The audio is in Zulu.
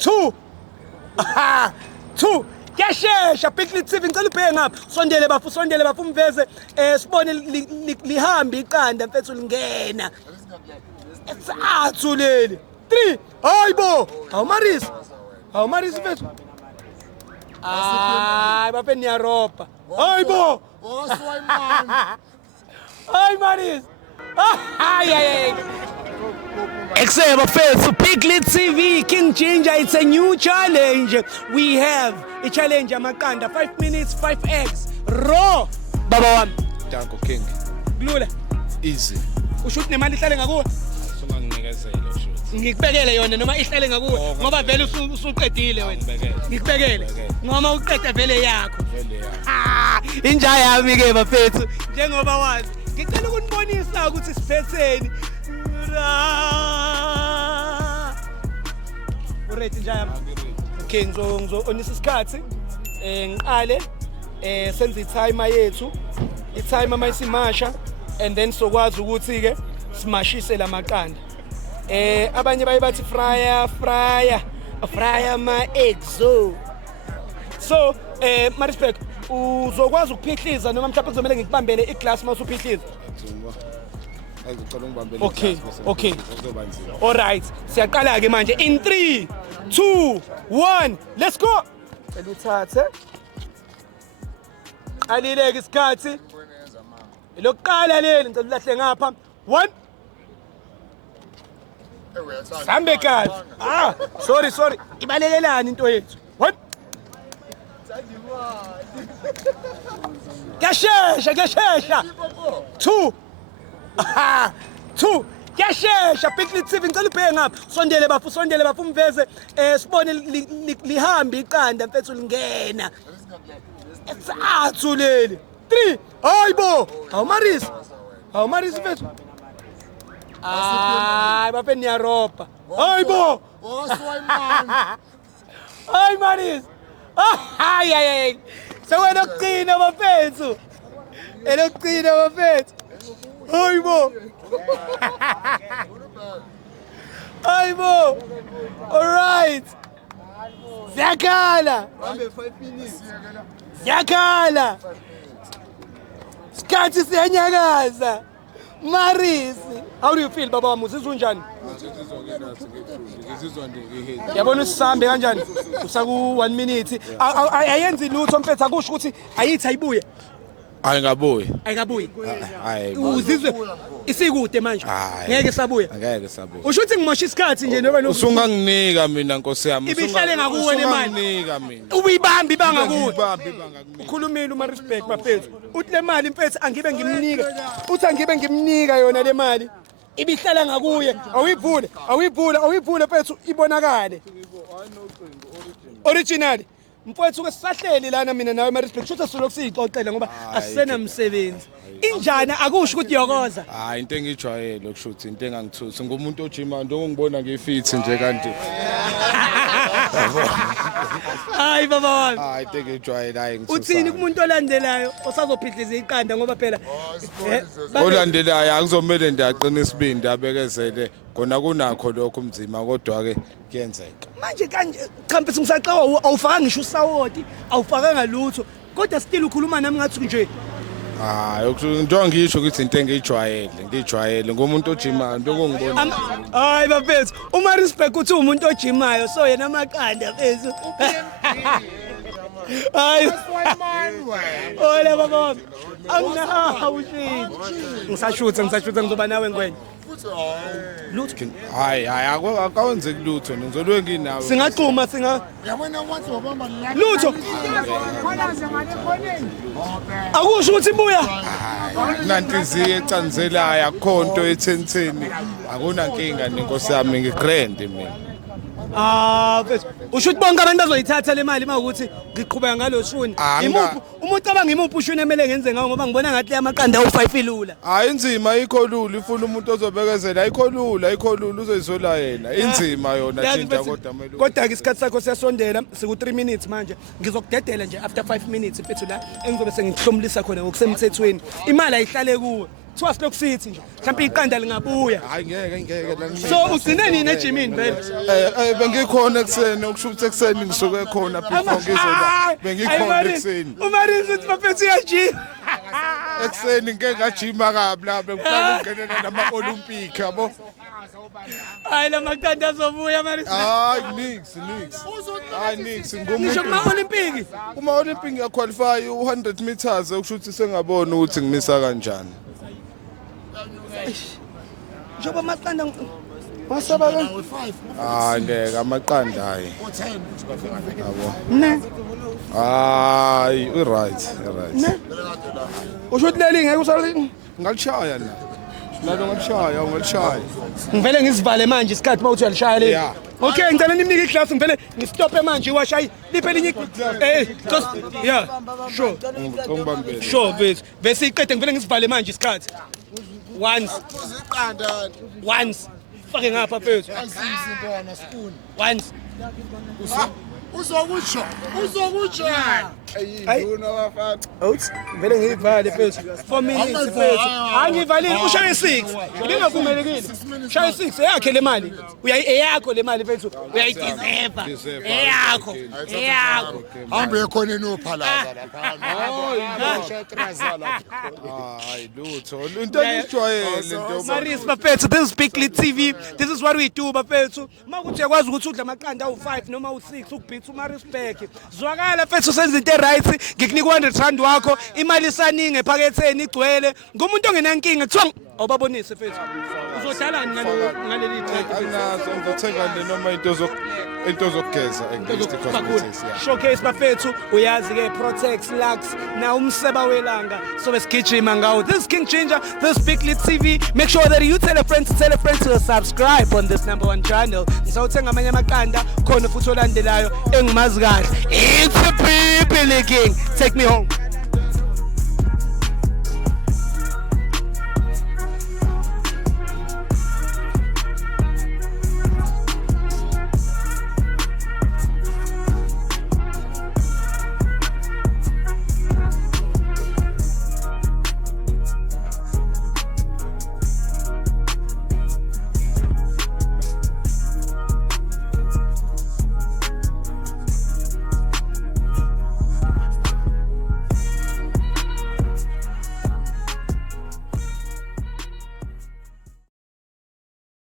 2 2 Kuyashesha Big TV ngicela ubheke ngapha sondele bafu umveze sibone lihambe iqanda mfethu lingena Athulele 3 hayibo awumarisi mfethu bape niyaropa hayibo hayi Maris ay Except for Big TV, King Ginger, it's a new challenge. We have a challenge, Amakanda, 5 minutes, 5 eggs, raw. Baba wami. Danko King. Glula. Easy. Ushoot nemali ihlale ngakuwe? Sunganginikeza lo shoot. Ngikubekele yona noma ihlale ngakuwe ngoba vele usuqedile wena. Ngikubekele. Noma uqeda vele yakho. Inja yami ke bafethu njengoba wazi. Ngicela ukunibonisa ukuthi siphetheni. Uready njaya okay ngizonisa isikhathi ngiqale senze i-timer yethu i-timer mayisimasha and then sokwazi ukuthi ke simashise lamaqanda abanye bayibathi fryer ma eggs so Marispek uzokwazi ukuphihliza noma mhlawumbe kuzomela ngikubambele iglass mawusuphihliza Okay. All right. Siyaqala ke manje in 3 2 1 let's go. Eluthathe. Qalileke isikhathi. Lokuqala leli ngicela ulahle ngapha. 1 Sambe kahle. Sorry. Ibalekelani into yethu. 1 Kashesha. 2 2 Kuyashesha Big TV ngicela ubheke ngapha sondele bafu umveze sibone lihambe iqanda mfethu lingena Athulele 3 hayibo awumarisi mfethu bape niyaropa hayibo hayi Maris ay sewena ukuqina bafethu elokugcina bafethu hayibo all right Zakala 5 minutes Zakala Sikhathi siyanyakaza Maris how do you feel baba wami uzizwa unjani Yabona usisambe kanjani usaku 1 minute ayenzi lutho mfethu akusho ukuthi ayithi ayibuye Ayikabuyi. Uzizwe isikude manje. Ngeke sabuya. Usho ukuthi ngimosha isikhathi nje noba usunganginika mina Nkosi yami. Ibihlale ngakuwe le mali. Ubuyibambi bangakuwe. Ukhulumile uma respect bafethu. Uthi le mali mfethu angibe ngimnika. Uthi angibe ngimnika yona le mali. Ibihlala ngakuye. Awuyivule mfethu ibonakale. Original. Mfowethu ke sisahleli lana mina nawe Marisbek shothi asilokhu siyixoxela ngoba asisena umsebenzi injana akusho ukuthi yokoza into engijwayele ukushuthi into engangithusi ngumuntu ojima ndo ngibona ngifit nje kanti hayi baba wami into engijwayele ngithusa uthini kumuntu olandelayo osazophihliza iqanda ngoba phela olandelayo akuzomela ndiyaqina isibindi abekezele kona kunakho lokho umzima kodwa ke kuyenzeka manje kanje champesi ngisaxawa awufaka ngisho usawoti awufakanga lutho kodwa still ukhuluma nami ngathi nje nto ngisho ukuthi into ngijwayele ngomuntu ojimayo nto ngongibona hayi bafethu uMarisbek uthi umuntu ojimayo so yena amaqanda bafethu hayi ola baba anginawo shit ngisashutha ngizoba nawe ngwenya lutho hayi akawenzeki lutho ngizolwe nginawe singaxuma yabona wathi wabamba lutho akusho ukuthi ibuya nantiziye ecanzelayo akhonto ethentheni akunankinga nenkosi yami ngigrand mina bese usho ukuthi bonke abantu bazoyithatha le mali mawukuthi ngiqhubeka ngaloshuni umuntu abanga imuphi ushuni emele ngenze ngawo ngoba ngibona ngathi amaqanda awu5 ilula inzima ayikho lula ifuna umuntu ozobekezela ayikho lula uzoyizola yena inzima yona thinta kodwa ke isikhathi sakho siyasondela siku 3 minutes manje ngizokudedela nje after 5 minutes mfethu la engizobe sengihlomulisa khona ngokusemthethweni imali ayihlale kuwe kuthiwa silokhu sithi nje mhlawumbe iqanda lingabuya Hayi ngeke la ngimile. so ugcine nini ejimini vele Bengikhona ekseni okusho ukuthi ekseni ngisuke khona before ngizola. Bengikhona ekseni. uMarisa uthi bafethu uyajima Ekseni ngeke ngajima kabi la bengifuna ukungenela nama Olympic yabo. hayi la maqanda azobuya Marisa Hayi nix. Hayi nix ngisho ngumuntu. kuma-Olimpiki Uma Olympic ngiyaqualify u100 meters okusho ukuthi sengabona ukuthi ngimisa kanjani. njengoba amaqanda wasaba ka Hayi ngeke amaqanda hayi. Yabo. ne Hayi right. usho ukuthi leli ngeke usali Ngalishaya na. Nalo ngalishaya. ngivele ngizivale manje isikhathi mawuthi uyalishaya leli Yeah. okay ngicela nimnike iglasi ngivele ngistophe manje iwashayi liphe linye just yeah sure Ngibambele. sure bese iqede ngivele ngizivale manje isikhathi once fake ngapha phethu once Uzokutsho. Ayinduna bafana. Outs vele ngivale phethu 4 minutes phethu angivalile ushaye 6 ngingavumelekile shaye 6 yakhe le mali eyakho le mali phethu uyayideserva eyakho Hambe khona enophalaza Hayi lutho. Into engijwayele into. Maris bafethu this is Big Lit TV this is what we do bafethu makuthi uyakwazi ukuthi udla amaqanda awu5 noma awu6 ukubhitha uMaris Beck zwakala fethu senza into right ngikunika 100 rand wakho imali isaningi ephaketheni igcwele ngumuntu ongenankinga kuthiwa awubabonise fethu uzodalani ngaleli trade Anginazo ngizothenga le noma into zokugeza engist cosmetics yeah. Showcase bafethu uyazi ke Protex Lux na umseba welanga so besigijima ngawo this is King Ginger this is Big Lit TV make sure that you tell a friend to subscribe on this #1 channel ngizawuthenga amanye amaqanda khona futhi olandelayo engimazi kahle it's a people king take me home